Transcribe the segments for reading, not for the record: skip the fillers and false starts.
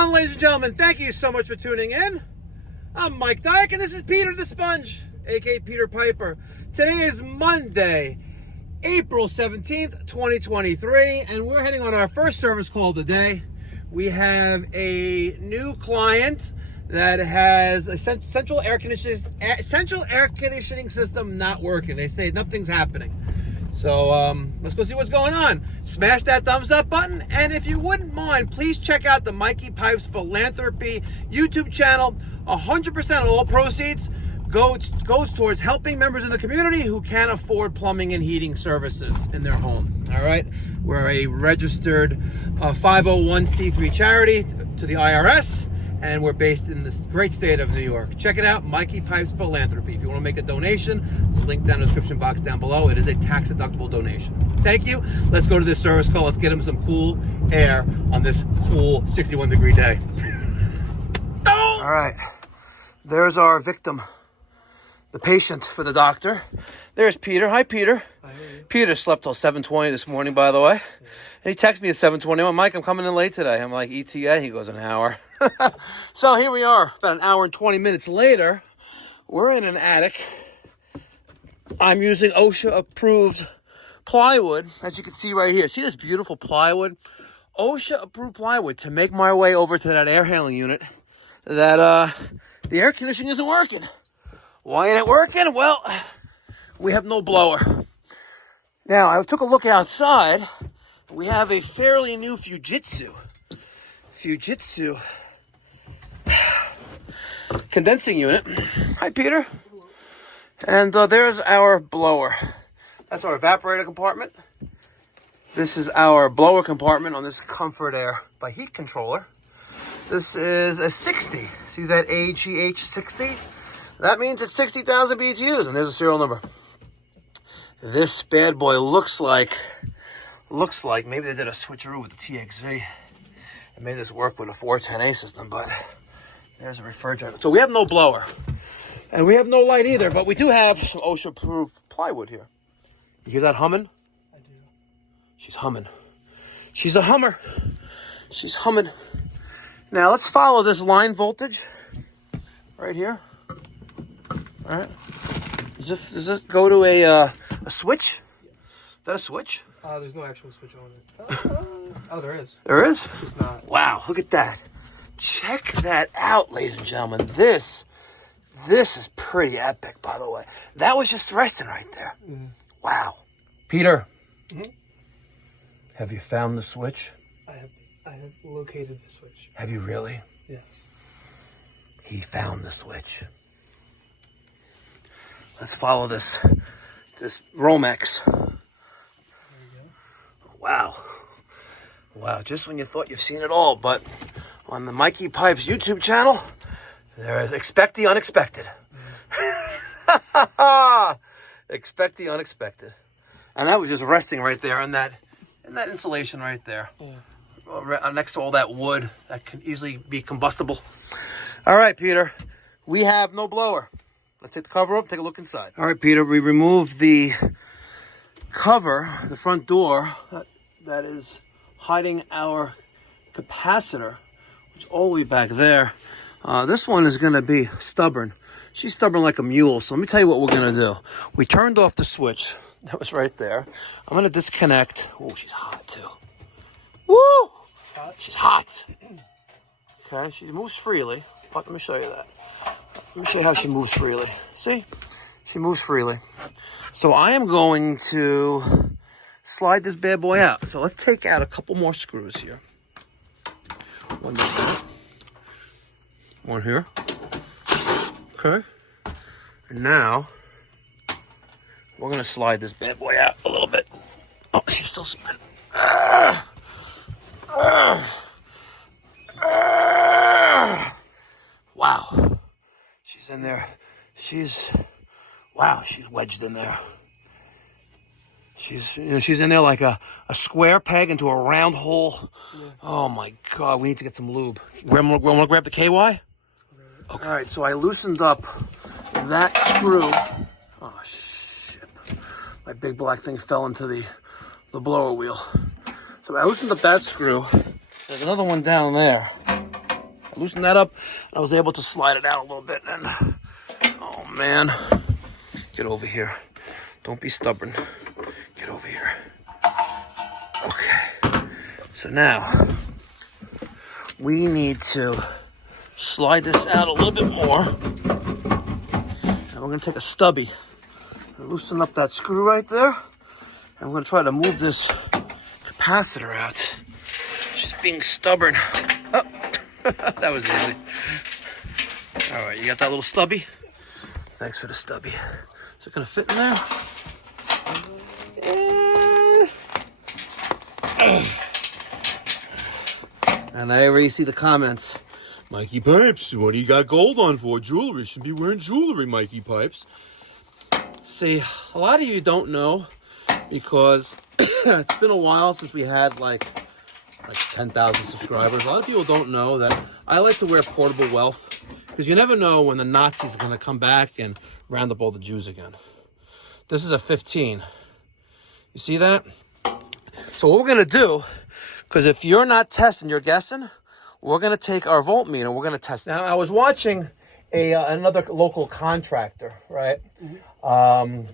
on, ladies and gentlemen? Thank you so much for tuning in. I'm Mike Dyke, and this is Peter the Sponge, aka Peter Piper. Today is Monday, April 17th, 2023, and we're heading on our first service call today. We have a new client that has a central air conditioning system not working. They say nothing's happening. So let's go see what's going on. Smash that thumbs up button, and if you wouldn't mind, please check out the Mikey Pipes Philanthropy YouTube channel. 100% of all proceeds goes towards helping members in the community who can't afford plumbing and heating services in their home. All right, we're a registered 501c3 charity to the IRS, and we're based in this great state of New York. Check it out, Mikey Pipes Philanthropy. If you want to make a donation, there's a link down in the description box down below. It is a tax-deductible donation. Thank you. Let's go to this service call. Let's get him some cool air on this cool 61-degree day. All right, there's our victim, the patient for the doctor. There's Peter. Hi, Peter. Hi. Peter slept till 7:20 this morning, by the way. Yeah. And he texted me at 7:21. Mike, I'm coming in late today. I'm like, ETA? He goes, an hour. So here we are, about an hour and 20 minutes later. We're in an attic. I'm using OSHA-approved plywood, as you can see right here. See this beautiful plywood? OSHA-approved plywood to make my way over to that air handling unit that the air conditioning isn't working. Why ain't it working? Well, we have no blower. Now, I took a look outside. We have a fairly new Fujitsu condensing unit. Hi, Peter. And there's our blower. That's our evaporator compartment. This is our blower compartment on this Comfort Air by Heat Controller. This is a 60. See that AGH 60? That means it's 60,000 BTUs, and there's a serial number. This bad boy looks like maybe they did a switcheroo with the TXV. And maybe this worked with a 410A system, but there's a refrigerator. So we have no blower, and we have no light either, but we do have some OSHA-approved plywood here. You hear that humming? I do. She's humming. She's a hummer. She's humming. Now let's follow this line voltage right here. All right. Does this go to a switch? Is that a switch? There's no actual switch on it. Oh, there is. There is? It's not. Wow, look at that. Check that out, ladies and gentlemen. This is pretty epic, by the way. That was just resting right there. Mm-hmm. Wow. Peter, have you found the switch? I have located the switch. Have you really? Yes. He found the switch. Let's follow this Romex. There you go. Wow. Wow, just when you thought you've seen it all, but on the Mikey Pipes YouTube channel, there is expect the unexpected. Expect the unexpected. And that was just resting right there in that insulation right there. Yeah. Next to all that wood that can easily be combustible. All right, Peter, we have no blower. Let's take the cover off, take a look inside. All right, Peter, we removed the cover, the front door, that is hiding our capacitor, which is all the way back there. This one is going to be stubborn. She's stubborn like a mule, so let me tell you what we're going to do. We turned off the switch. That was right there. I'm going to disconnect. Oh, she's hot, too. Woo! She's hot. Okay, she moves freely. Let me show you that. Let me show you how she moves freely. See? She moves freely. So I am going to slide this bad boy out. So let's take out a couple more screws here. One there. One here. Okay. And now we're going to slide this bad boy out a little bit. Oh, she's still spinning. Wow. She's in there. She's wedged in there. She's in there like a square peg into a round hole. Yeah. Oh my God, we need to get some lube. We're gonna grab the KY? Okay. All right, so I loosened up that screw. Oh shit. My big black thing fell into the blower wheel. So I loosened up that screw. There's another one down there. loosened that up. And I was able to slide it out a little bit. And oh man, get over here. Don't be stubborn. Get over here. Okay. So now we need to slide this out a little bit more. And we're going to take a stubby and loosen up that screw right there. And we're going to try to move this capacitor out. She's being stubborn. Oh, that was easy. All right, you got that little stubby? Thanks for the stubby. Is it going to fit in there? And I already see the comments. Mikey Pipes, what do you got gold on for? Jewelry. Should be wearing jewelry, Mikey Pipes. See, a lot of you don't know because it's been a while since we had like 10,000 subscribers. A lot of people don't know that I like to wear portable wealth because you never know when the Nazis are going to come back and round up all the Jews again. This is a 15. You see that? So what we're going to do, because if you're not testing, you're guessing, we're going to take our voltmeter, we're going to test it. Now, I was watching another local contractor, right,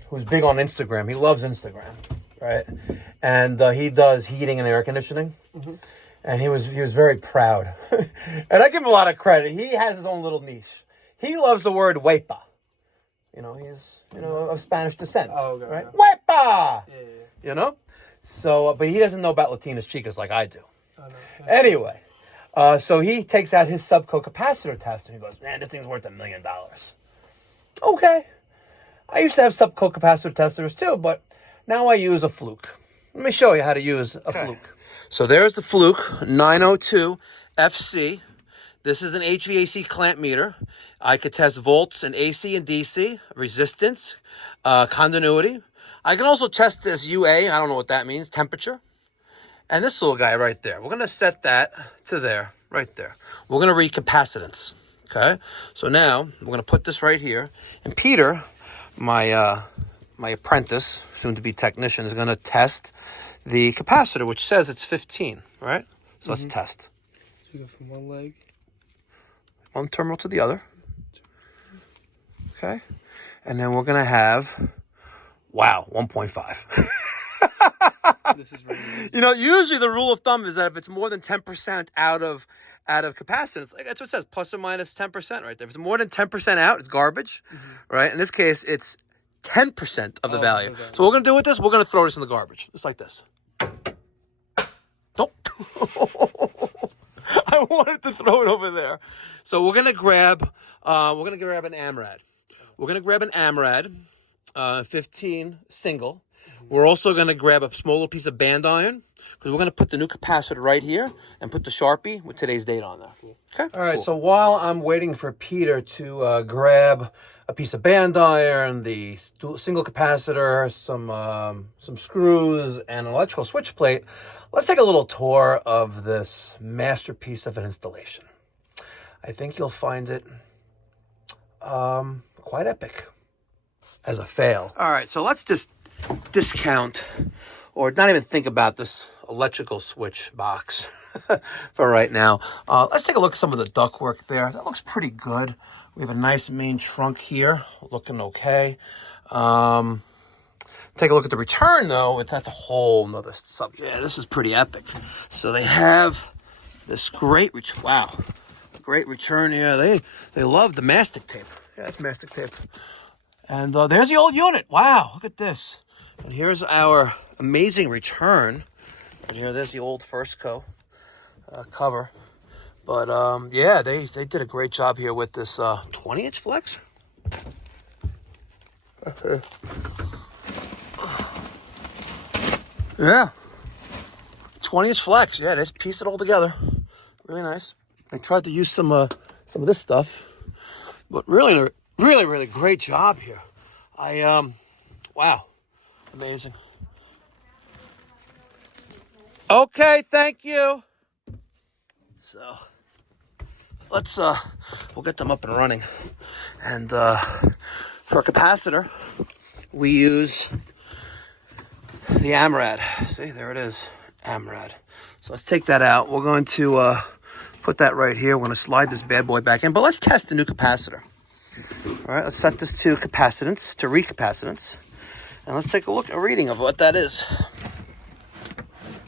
who's big on Instagram. He loves Instagram, right? And he does heating and air conditioning. Mm-hmm. And he was very proud. And I give him a lot of credit. He has his own little niche. He loves the word huepa. You know, he's, of Spanish descent, right? Yeah. Huepa! Yeah. You know? So, but he doesn't know about Latinas chicas like I do. Oh, no. Anyway, so he takes out his subco capacitor tester. And he goes, man, this thing's worth $1 million. Okay. I used to have subco capacitor testers too, but now I use a Fluke. Let me show you how to use a Fluke. So there's the Fluke 902 FC. This is an HVAC clamp meter. I could test volts in AC and DC, resistance, continuity. I can also test this UA, I don't know what that means, temperature. And this little guy right there. We're going to set that to there, right there. We're going to read capacitance, okay? So now, we're going to put this right here. And Peter, my apprentice, soon-to-be technician, is going to test the capacitor, which says it's 15, right? So let's test. So you go from one leg. One terminal to the other. Okay? And then we're going to have... Wow, 1.5. This is really usually the rule of thumb is that if it's more than 10% out of capacitance, like that's what it says, plus or minus 10% right there. If it's more than 10% out, it's garbage, right? In this case, it's 10% of the value. Okay. So what we're going to do with this, we're going to throw this in the garbage, just like this. Nope. I wanted to throw it over there. So we're going to grab an AMRAD. We're going to grab an AMRAD. 15 single. We're also going to grab a small little piece of band iron because we're going to put the new capacitor right here and put the Sharpie with today's date on there. Okay. All right. Cool. So while I'm waiting for Peter to grab a piece of band iron, the single capacitor, some screws, and an electrical switch plate, let's take a little tour of this masterpiece of an installation. I think you'll find it quite epic. As a fail. All right, so let's just discount or not even think about this electrical switch box for right now. Let's take a look at some of the ductwork there. That looks pretty good. We have a nice main trunk here, looking okay. Take a look at the return, though. That's a whole nother subject. Yeah, this is pretty epic. So they have this great return here. They love the mastic tape. Yeah, that's mastic tape. And there's the old unit. Wow, look at this. And here's our amazing return. And there's the old Firstco cover. But yeah, they did a great job here with this 20-inch flex. Yeah, 20-inch flex. Yeah, they just pieced it all together. Really nice. I tried to use some of this stuff, but really great job here. Wow, amazing. Okay, thank you. So let's we'll get them up and running. And for a capacitor, we use the AMRAD. See, there it is, AMRAD. So let's take that out. We're going to put that right here. We're going to slide this bad boy back in. But let's test the new capacitor. All right, let's set this to capacitance, to read capacitance. And let's take a reading of what that is.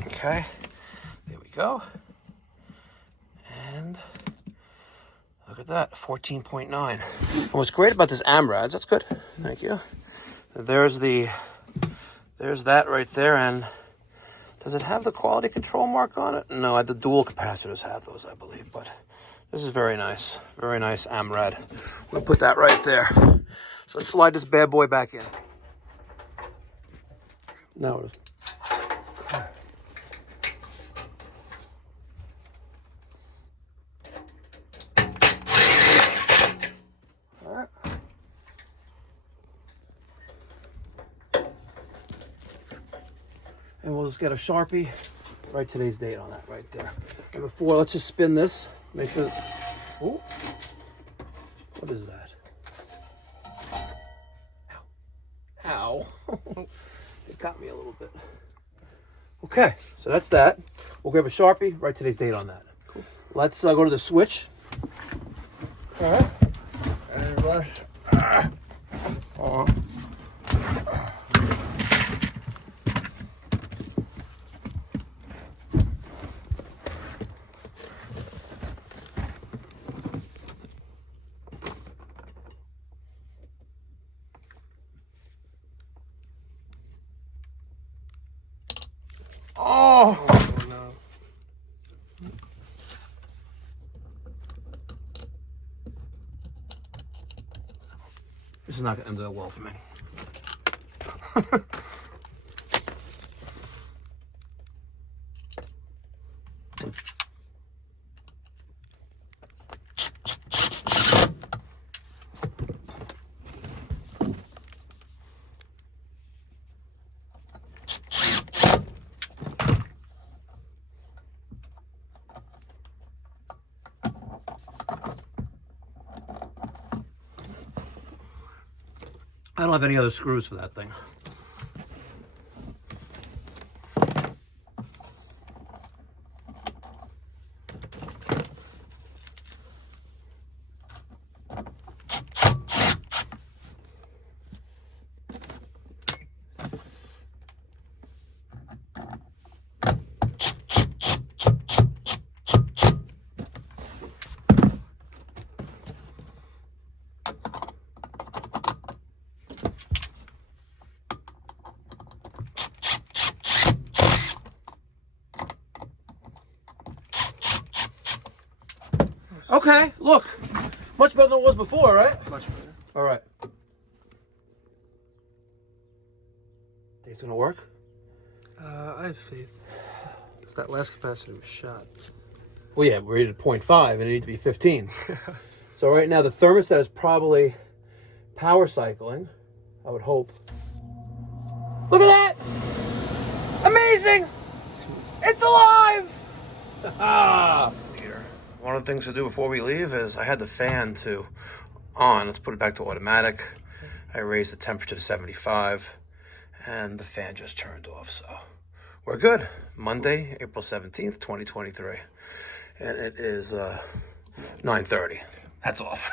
Okay, there we go. And look at that, 14.9. And what's great about this AMRADs, that's good, thank you. There's that right there, and does it have the quality control mark on it? No, the dual capacitors have those, I believe, but this is very nice AMRAD. We'll put that right there. So let's slide this bad boy back in. Now and we'll just get a Sharpie, write today's date on that right there. And before, let's just spin this, make sure that, oh, what is that? Ow. Ow. It got me a little bit. Okay, so that's that. We'll grab a Sharpie, write today's date on that. Cool. Let's go to the switch. All right. And let's, oh no. This is not going to end up well for me. I don't have any other screws for that thing. Okay, look. Much better than it was before, right? Much better. All right. Think it's gonna work? I have faith. Because that last capacitor was shot. Well, yeah, we're at 0.5 and it needs to be 15. So right now the thermostat is probably power cycling, I would hope. Look at that! Amazing! It's alive! Here. One of the things to do before we leave is I had the fan on. Let's put it back to automatic. I raised the temperature to 75 and the fan just turned off, so we're good. Monday, April 17th, 2023. And it is 9:30. That's off.